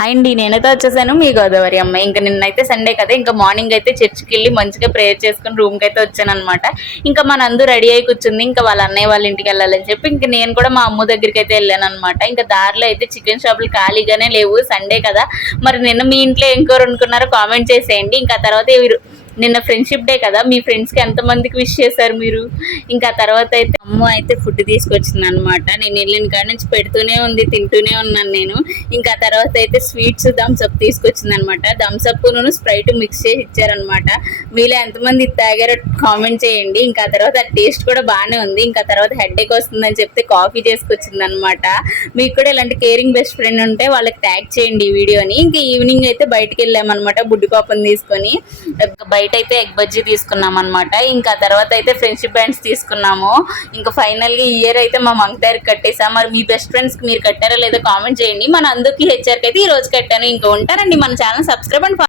Hi అండి, నేనైతే వచ్చేసాను మీ గోదావరి అమ్మాయి. ఇంకా నిన్నైతే సండే కదా, ఇంకా మార్నింగ్ అయితే చర్చికి వెళ్ళి మంచిగా ప్రేయర్ చేసుకుని రూమ్కి అయితే వచ్చాను అనమాట. ఇంకా మన అందరూ రెడీ అయి కూర్చుంది. ఇంకా వాళ్ళ అన్నయ్య వాళ్ళ ఇంటికి వెళ్ళాలని చెప్పి ఇంకా నేను కూడా మా అమ్మ దగ్గరికి అయితే వెళ్ళాను అనమాట. ఇంకా దారిలో అయితే చికెన్ షాపులు ఖాళీగానే లేవు, సండే కదా. మరి నిన్న మీ ఇంట్లో ఏం కూర అనుకున్నారో కామెంట్ చేసేయండి. ఇంకా తర్వాత నిన్న ఫ్రెండ్షిప్ డే కదా, మీ ఫ్రెండ్స్కి ఎంతమందికి విష్ చేశారు మీరు? ఇంకా తర్వాత అయితే అమ్మ అయితే ఫుడ్ తీసుకొచ్చింది అనమాట. నేను వెళ్ళిన కాడ నుంచి పెడుతూనే ఉంది, తింటూనే ఉన్నాను నేను. ఇంకా తర్వాత అయితే స్వీట్స్ థమ్స్అప్ తీసుకొచ్చింది అనమాట. థమ్స్అప్ స్ప్రైట్ మిక్స్ చేసి ఇచ్చారనమాట. మీలో ఎంతమంది తాగారో కామెంట్ చేయండి. ఇంకా తర్వాత టేస్ట్ కూడా బాగానే ఉంది. ఇంకా తర్వాత హెడేక్ వస్తుందని చెప్తే కాఫీ చేసుకొచ్చింది అనమాట. మీకు కూడా ఇలాంటి కేరింగ్ బెస్ట్ ఫ్రెండ్ ఉంటే వాళ్ళకి ట్యాగ్ చేయండి ఈ వీడియోని. ఇంకా ఈవినింగ్ అయితే బయటకు వెళ్ళామన్నమాట బుడ్డి పాపని తీసుకొని. బయట అయితే ఎగ్ బజ్జీ తీసుకున్నాం అనమాట. ఇంకా తర్వాత అయితే ఫ్రెండ్షిప్ బ్యాండ్స్ తీసుకున్నాము. ఇంకా ఫైనల్గా ఈ ఇయర్ అయితే మా మంగతారికి కట్టేసాం. మరి మీ బెస్ట్ ఫ్రెండ్స్కి మీరు కట్టారా లేదో కామెంట్ చేయండి. మన అందరికీ హెచ్ఆర్కి అయితే ఈ రోజు కట్టాను. ఇంకా ఉంటారండి, మన ఛానల్ సబ్స్క్రైబ్ అండ్